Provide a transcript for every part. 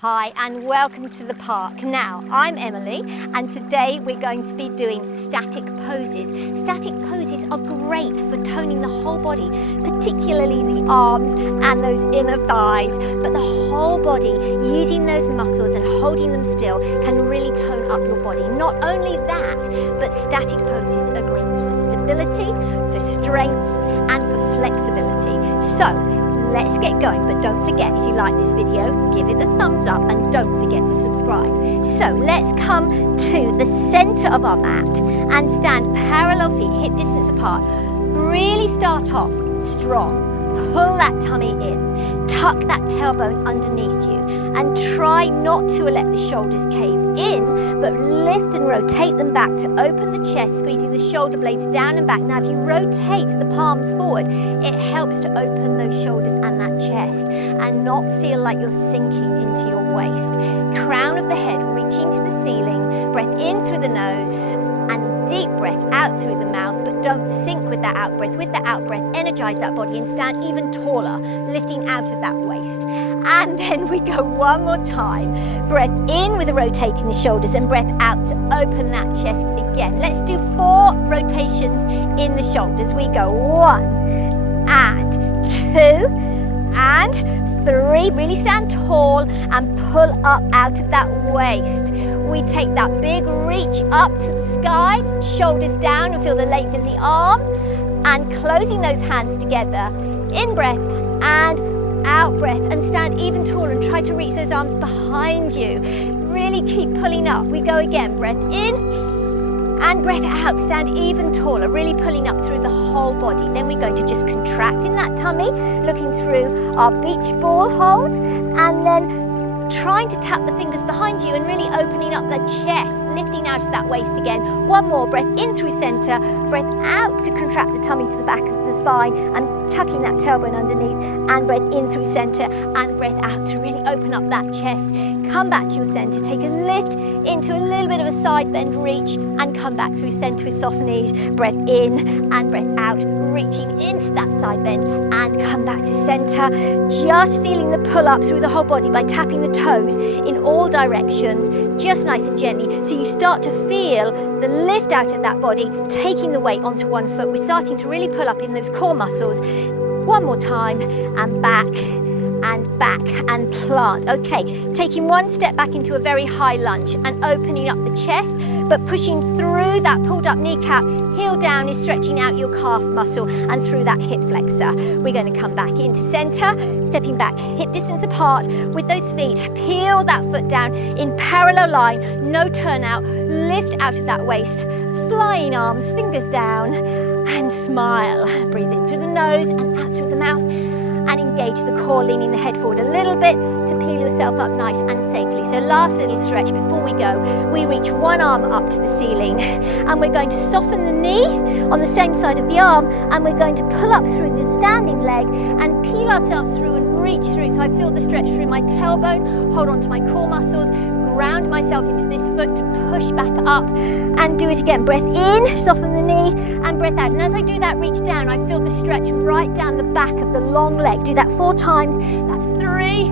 Hi and welcome to the park. Now, I'm Emily and today we're going to be doing static poses. Static poses are great for toning the whole body, particularly the arms and those inner thighs, but the whole body, using those muscles and holding them still can really tone up your body. Not only that, but static poses are great for stability, for strength and for flexibility. So, let's get going, but don't forget, if you like this video, give it a thumbs up and don't forget to subscribe. So let's come to the center of our mat and stand parallel feet, hip distance apart. Really start off strong. Pull that tummy in, tuck that tailbone underneath you and try not to let the shoulders cave in, but lift and rotate them back to open the chest, squeezing the shoulder blades down and back. Now if you rotate the palms forward, it helps to open those shoulders and that chest and not feel like you're sinking into your waist. Crown of the head reaching to the ceiling, breath in through the nose and deep breath out through the mouth, but don't sink with that out breath. With the out breath, energize that body and stand even taller, lifting out of that waist. And then we go one more time. Breath in with the rotating the shoulders and breath out to open that chest again. Let's do 4 rotations in the shoulders. We go 1 and 2 and 3. Really stand tall and pull up out of that waist. We take that big reach up to the sky, shoulders down and feel the length in the arm, and closing those hands together, in breath and out breath, and stand even taller and try to reach those arms behind you. Really keep pulling up. We go again, breath in and breath out, stand even taller, really pulling up through the whole body. Then we're going to just contract in that tummy, looking through our beach ball hold, and then trying to tap the fingers behind you and really opening up the chest, lifting out of that waist again. One more, breath in through center, breath out to contract the tummy to the back of the spine and tucking that tailbone underneath, and breath in through center and breath out to really open up that chest. Come back to your center, take a lift into a little bit of a side bend reach and come back through center with soft knees. Breath in and breath out, reaching into that side bend and come back to center. Just feeling the pull up through the whole body by tapping the toes in all directions, just nice and gently. So you start to feel the lift out of that body, taking the weight onto one foot. We're starting to really pull up in those core muscles. One more time and back and plant. Okay, taking one step back into a very high lunge and opening up the chest, but pushing through that pulled up kneecap. Heel down is stretching out your calf muscle and through that hip flexor. We're going to come back into center, stepping back hip distance apart with those feet. Peel that foot down in parallel line, no turn out, lift out of that waist, flying arms, fingers down and smile. Breathe in through the nose and out through the mouth. And engage the core, leaning the head forward a little bit to peel yourself up nice and safely. So last little stretch before we go, we reach one arm up to the ceiling and we're going to soften the knee on the same side of the arm, and we're going to pull up through the standing leg and peel ourselves through and reach through. So I feel the stretch through my tailbone, hold on to my core muscles, ground myself into this foot to push back up and do it again. Breath in, soften the knee and breath out. And as I do that, reach down, I feel the stretch right down the back of the long leg. Do that 4 times. That's 3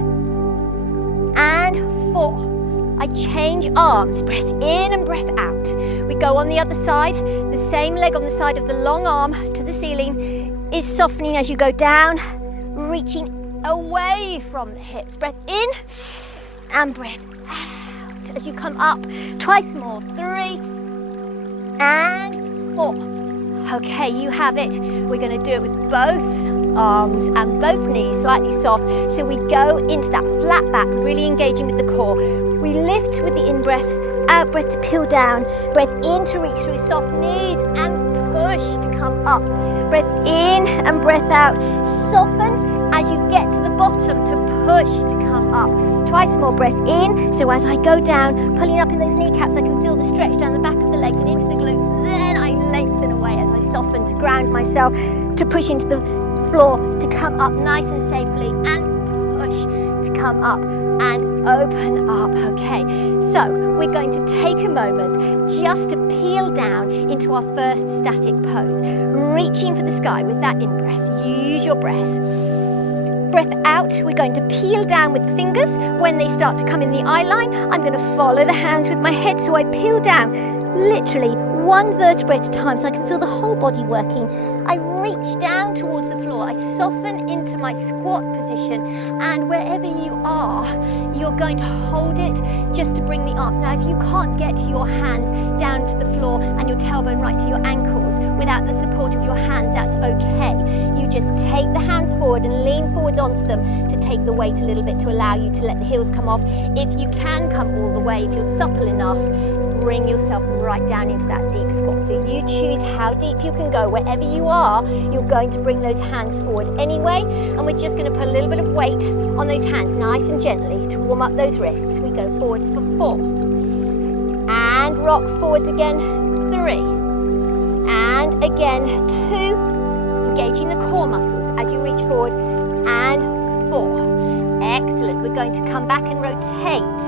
and 4. I change arms, breath in and breath out. We go on the other side. The same leg on the side of the long arm to the ceiling is softening as you go down, reaching away from the hips. Breath in and breath out. As you come up, twice more, 3 and 4. Okay, you have it. We're going to do it with both arms and both knees slightly soft. So we go into that flat back, really engaging with the core. We lift with the in-breath, out-breath to peel down. Breath in to reach through soft knees and push to come up. Breath in and breath out. Soften as you get to the bottom to push to come up. Twice more, breath in. So as I go down, pulling up in those kneecaps, I can feel the stretch down the back of the legs and into the glutes. Then I lengthen away as I soften to ground myself, to push into the floor, to come up nice and safely and push to come up and open up. Okay, so we're going to take a moment just to peel down into our first static pose, reaching for the sky with that in-breath. Use your breath. breath out, we're going to peel down with the fingers. When they start to come in the eye line, I'm going to follow the hands with my head, so I peel down, literally one vertebra at a time, so I can feel the whole body working. I reach down towards the floor, I soften into my squat position, and wherever you are, you're going to hold it just to bring the arms. Now, if you can't get your hands down to the floor and your tailbone right to your ankles without the support of your hands, that's okay. You just take the hands forward and lean forwards onto them to take the weight a little bit, to allow you to let the heels come off. If you can come all the way, if you're supple enough, bring yourself right down into that deep squat. So you choose how deep you can go. Wherever you are, you're going to bring those hands forward anyway, and we're just going to put a little bit of weight on those hands, nice and gently, to warm up those wrists. We go forwards for 4, and rock forwards again, 3, and again 2, engaging the core muscles as you reach forward, and 4. Excellent. We're going to come back and rotate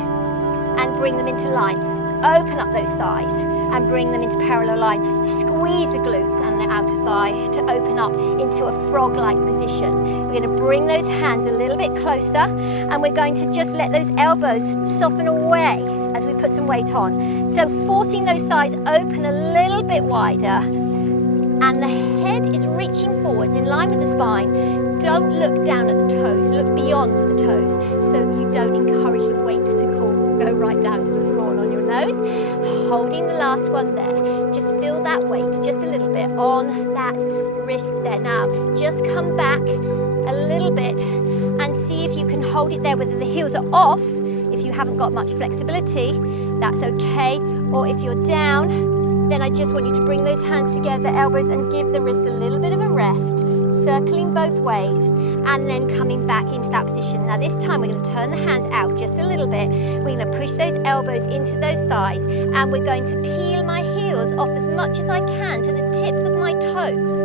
and bring them into line. Open up those thighs and bring them into parallel line. Squeeze the glutes and the outer thigh to open up into a frog-like position. We're going to bring those hands a little bit closer, and we're going to just let those elbows soften away as we put some weight on. So forcing those thighs open a little bit wider, and the head is reaching forwards in line with the spine. Don't look down at the toes, look beyond the toes, so you don't encourage the weight to go right down to the floor and on your nose. Holding the last one there. Just feel that weight just a little bit on that wrist there. Now, just come back a little bit and see if you can hold it there, whether the heels are off. If you haven't got much flexibility, that's okay. Or if you're down, then I just want you to bring those hands together, elbows, and give the wrists a little bit of a rest. Circling both ways, and then coming back into that position. Now this time we're going to turn the hands out just a little bit. We're going to push those elbows into those thighs, and we're going to peel my heels off as much as I can to the tips of my toes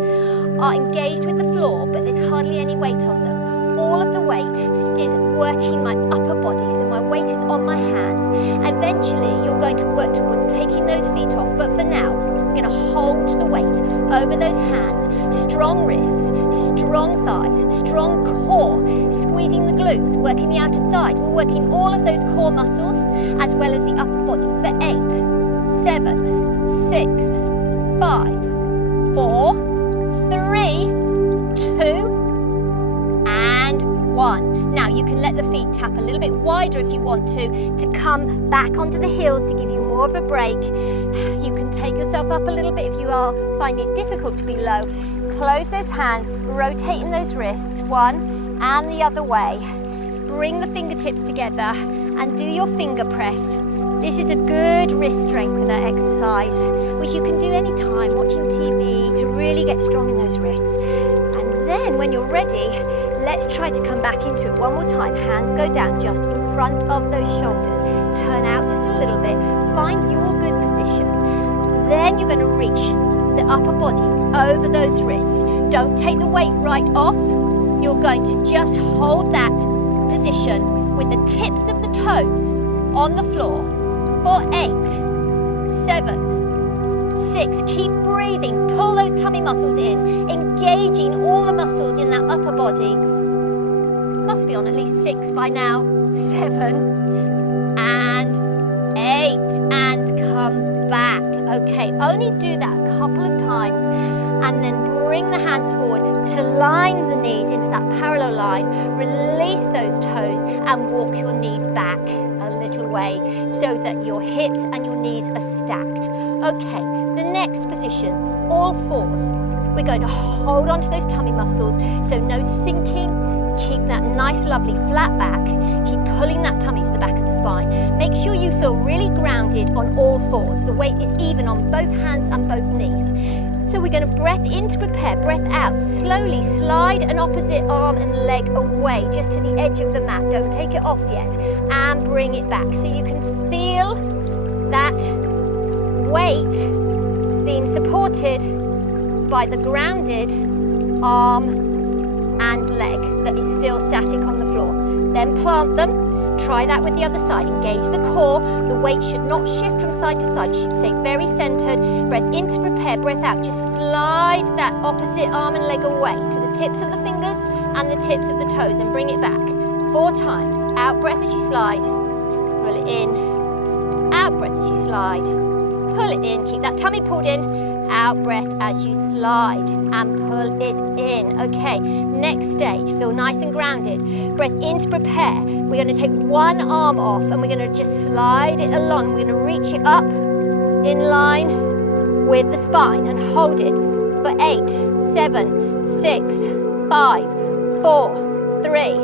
are engaged with the floor, but there's hardly any weight on them. All of the weight is working my upper body, so my weight is on my hands. Eventually you're going to work towards taking those feet off, but for now we're going to hold the weight over those hands. Strong wrists, strong thighs, strong core, squeezing the glutes, working the outer thighs. We're working all of those core muscles as well as the upper body for 8, 7, 6, 5, 4, 3, 2, and 1. Now you can let the feet tap a little bit wider if you want to come back onto the heels to give you more of a break. You can take yourself up a little bit if you are finding it difficult to be low. Close those hands, rotating those wrists one and the other way. Bring the fingertips together and do your finger press. This is a good wrist strengthener exercise, which you can do anytime watching TV to really get strong in those wrists. And then when you're ready, let's try to come back into it one more time. Hands go down just in front of those shoulders. Turn out just a little bit. Find your good position. Then you're going to reach the upper body over those wrists. Don't take the weight right off. You're going to just hold that position with the tips of the toes on the floor for 8, 7, 6. Keep breathing. Pull those tummy muscles in, engaging all the muscles in that upper body. Must be on at least 6 by now. 7 and 8, and come back. Okay, only do that a couple of times, and then bring the hands forward to line the knees into that parallel line. Release those toes and walk your knee back a little way so that your hips and your knees are stacked. Okay, the next position, all fours. We're going to hold onto those tummy muscles, so no sinking. Keep that nice, lovely flat back. Keep pulling that tummy to the back of the spine. Make sure you feel really grounded on all fours. The weight is even on both hands and both knees. So we're going to breath in to prepare, breath out. Slowly slide an opposite arm and leg away, just to the edge of the mat. Don't take it off yet. And bring it back. So you can feel that weight being supported by the grounded arm and leg that is still static on the floor. Then plant them. Try that with the other side. Engage the core. The weight should not shift from side to side. It should stay very centered. Breath in to prepare, breath out. Just slide that opposite arm and leg away to the tips of the fingers and the tips of the toes, and bring it back 4 times. Out breath as you slide, pull it in. Out breath as you slide, pull it in. Keep that tummy pulled in. Out breath as you slide and pull it in. Okay, next stage, feel nice and grounded. Breath in to prepare. We're going to take one arm off and we're going to just slide it along. We're going to reach it up in line with the spine and hold it for 8, 7, 6, 5, 4, 3,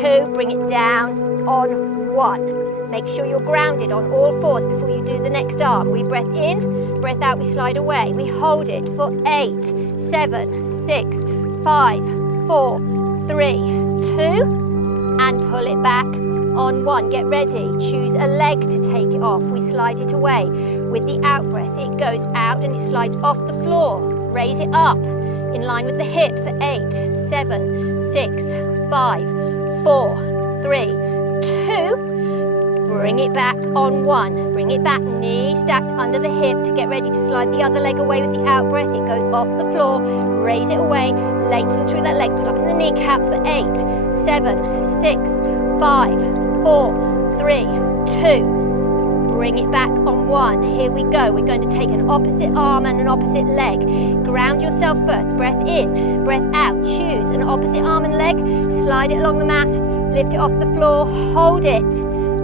2. Bring it down on 1. Make sure you're grounded on all 4s before you do the next arm. We breath in, breath out, we slide away. We hold it for 8, 7, 6, 5, 4, 3, 2, and pull it back on 1. Get ready. Choose a leg to take it off. We slide it away. With the out breath, it goes out and it slides off the floor. Raise it up in line with the hip for 8, 7, 6, 5, 4, 3, 2. Bring it back on 1. Bring it back, knee stacked under the hip to get ready to slide the other leg away with the out breath. It goes off the floor. Raise it away. Lengthen through that leg. Put up in the kneecap for 8, 7, 6, 5, 4, 3, 2. Bring it back on 1. Here we go. We're going to take an opposite arm and an opposite leg. Ground yourself first. Breath in, breath out. Choose an opposite arm and leg. Slide it along the mat. Lift it off the floor. Hold it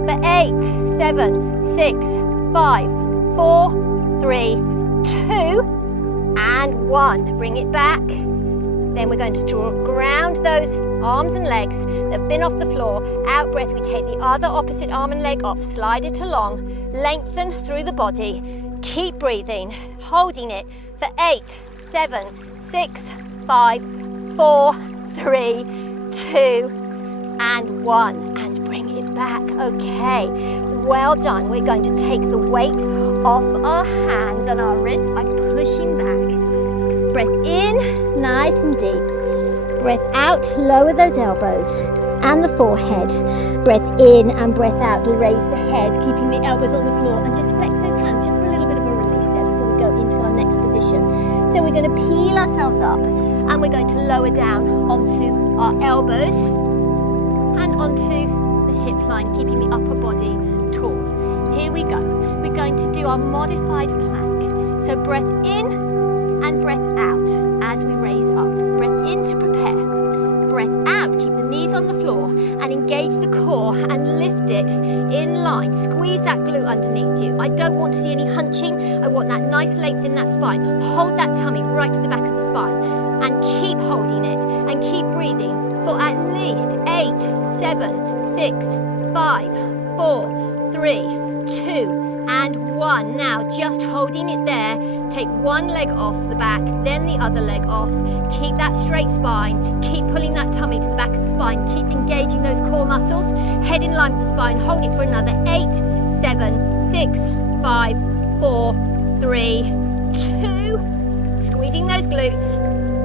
for 8, 7, 6, 5, 4, 3, 2, and 1. Bring it back. Then we're going to ground those arms and legs that have been off the floor. Out breath, we take the other opposite arm and leg off. Slide it along. Lengthen through the body. Keep breathing. Holding it for 8, 7, 6, 5, 4, 3, 2, and 1. And bring it back. Okay, well done. We're going to take the weight off our hands and our wrists by pushing back. Breath in, nice and deep. Breath out, lower those elbows and the forehead. Breath in and breath out, we raise the head, keeping the elbows on the floor, and just flex those hands just for a little bit of a release there before we go into our next position. So we're going to peel ourselves up and we're going to lower down onto our elbows and onto the hip line, keeping the upper body tall. Here we go. We're going to do our modified plank. So breath in and breath out as we raise up. Breath in to prepare. Breath out, keep the knees on the floor and engage the core and lift it in line. Squeeze that glute underneath you. I don't want to see any hunching. I want that nice length in that spine. Hold that tummy right to the back of the spine and keep holding it and keep breathing for at least 8, 7, 6, 5, 4, 3, 2, and 1. Now just holding it there. Take one leg off the back, then the other leg off. Keep that straight spine. Keep pulling that tummy to the back of the spine. Keep engaging those core muscles. Head in line with the spine. Hold it for another 8, 7, 6, 5, 4, 3, 2. Squeezing those glutes.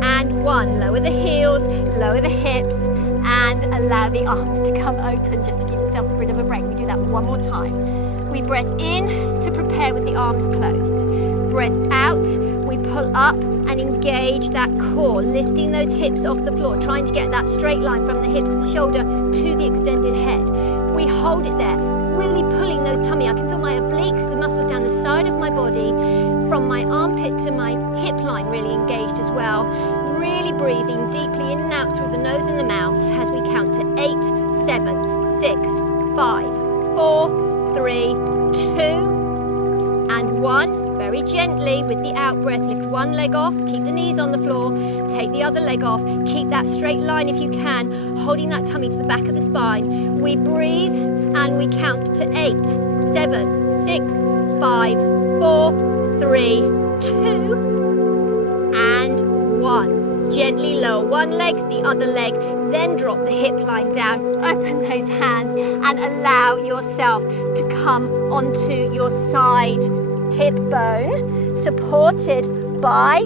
And 1. Lower the heels, lower the hips, and allow the arms to come open just to give yourself a bit of a break. We do that one more time. We breath in to prepare with the arms closed. Breath out, we pull up and engage that core, lifting those hips off the floor, trying to get that straight line from the hips and shoulder to the extended head. We hold it there, really pulling those tummy. I can feel my obliques, the muscles down the side of my body, from my armpit to my hip line really engaged as well. Really breathing deeply in and out through the nose and the mouth as we count to 8, 7, 6, 5, 4, 3, 2, and 1. Very gently with the out breath, lift one leg off, keep the knees on the floor, take the other leg off, keep that straight line if you can, holding that tummy to the back of the spine. We breathe and we count to 8, 7, 6, 5, 4, 3, 2, and 1. Gently lower one leg, the other leg, then drop the hip line down, open those hands and allow yourself to come onto your side hip bone, supported by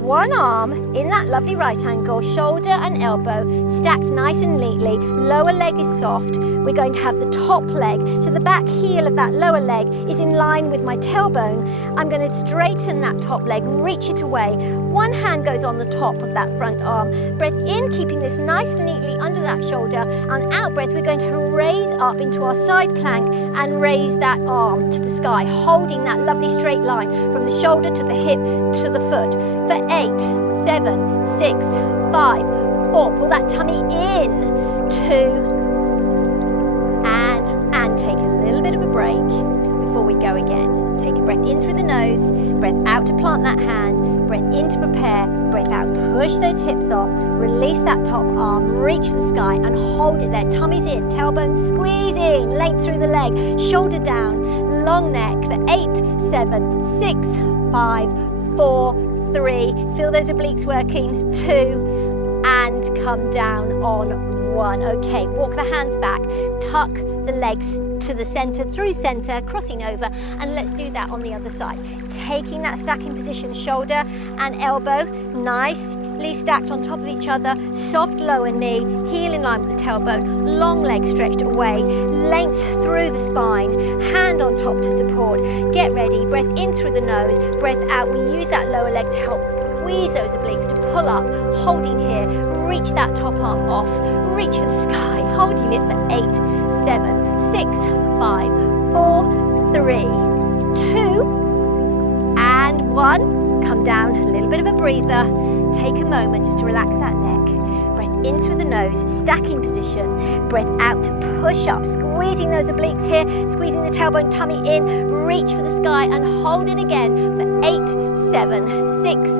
one arm in that lovely right angle, shoulder and elbow stacked nice and neatly. Lower leg is soft. We're going to have the top top leg, so the back heel of that lower leg is in line with my tailbone. I'm going to straighten that top leg, reach it away. One hand goes on the top of that front arm. Breath in, keeping this nice and neatly under that shoulder. On out breath, we're going to raise up into our side plank and raise that arm to the sky, holding that lovely straight line from the shoulder to the hip to the foot. For 8, 7, 6, 5, 4. Pull that tummy in. 2, and take a little bit of a break before we go again. Take a breath in through the nose, breath out to plant that hand, breath in to prepare, breath out, push those hips off, release that top arm, reach for the sky and hold it there. Tummy's in, tailbone squeezing, length through the leg, shoulder down, long neck for 8, 7, 6, 5, 4, 3. Feel those obliques working. 2, and come down on 1. Okay, walk the hands back, tuck the legs to the center, through center, crossing over, and let's do that on the other side. Taking that stacking position, shoulder and elbow nicely stacked on top of each other, soft lower knee, heel in line with the tailbone, long leg stretched away, length through the spine, hand on top to support. Get ready, breath in through the nose, breath out. We use that lower leg to help squeeze those obliques to pull up, holding here, reach that top arm off, reach for the sky, holding it for 8, 7, 6, 5, 4, 3, 2, and 1. Come down, a little bit of a breather. Take a moment just to relax that neck. Breath in through the nose, stacking position. Breath out to push up, squeezing those obliques here, squeezing the tailbone, tummy in, reach for the sky and hold it again for 8, 7, 6,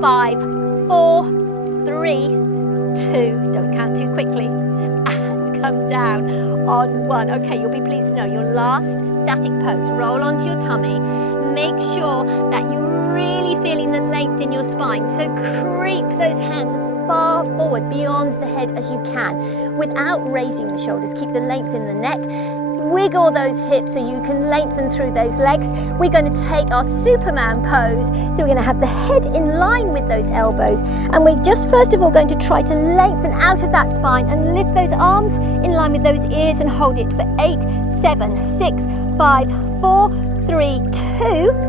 5, 4, 3, 2. Don't count too quickly. And come down on 1. Okay, you'll be pleased to know your last static pose. Roll onto your tummy. Make sure that you're really feeling the length in your spine. So creep those hands as far forward beyond the head as you can without raising the shoulders. Keep the length in the neck. Wiggle those hips so you can lengthen through those legs. We're going to take our Superman pose. So we're going to have the head in line with those elbows. And we're just first of all going to try to lengthen out of that spine and lift those arms in line with those ears and hold it for 8, 7, 6, 5, 4, 3, 2.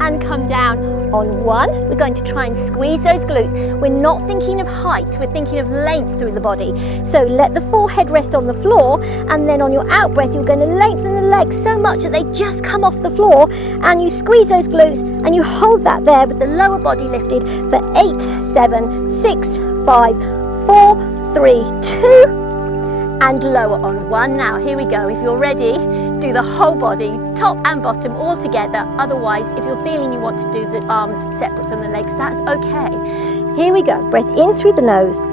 And come down on 1. We're going to try and squeeze those glutes. We're not thinking of height, we're thinking of length through the body. So let the forehead rest on the floor, and then on your out breath you're going to lengthen the legs so much that they just come off the floor, and you squeeze those glutes and you hold that there with the lower body lifted for 8, 7, 6, 5, 4, 3, 2, and lower on 1. Now here we go. If you're ready, do the whole body, top and bottom all together. Otherwise, if you're feeling you want to do the arms separate from the legs, that's okay. Here we go. Breath in through the nose,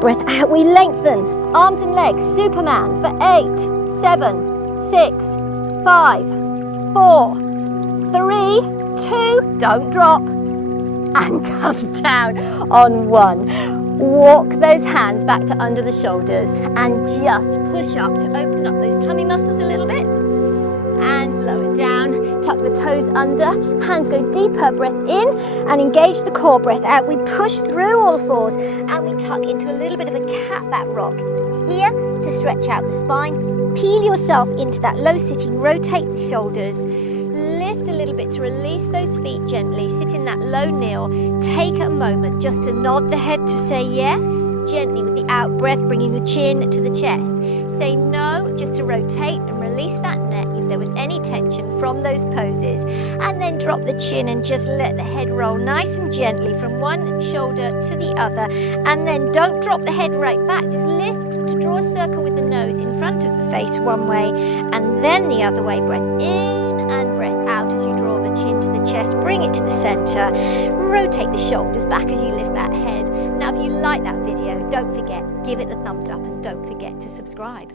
breath out. We lengthen arms and legs, Superman, for 8, 7, 6, 5, 4, 3, 2, don't drop, and come down on 1. Walk those hands back to under the shoulders and just push up to open up those tummy muscles a little bit. And lower down, tuck the toes under, hands go deeper, breath in and engage the core, breath out. We push through all fours and we tuck into a little bit of a cat back rock. Here to stretch out the spine, peel yourself into that low sitting, rotate the shoulders, lift a little bit to release those feet gently, sit in that low kneel. Take a moment just to nod the head to say yes, gently with the out breath, bringing the chin to the chest. Say no, just to rotate and release that neck if there was any tension from those poses. And then drop the chin and just let the head roll nice and gently from one shoulder to the other. And then don't drop the head right back, just lift to draw a circle with the nose in front of the face one way and then the other way. Breath in and breath out as you draw the chin to the chest, bring it to the center, rotate the shoulders back as you lift that head. Now if you like that video, don't forget, give it the thumbs up and don't forget to subscribe.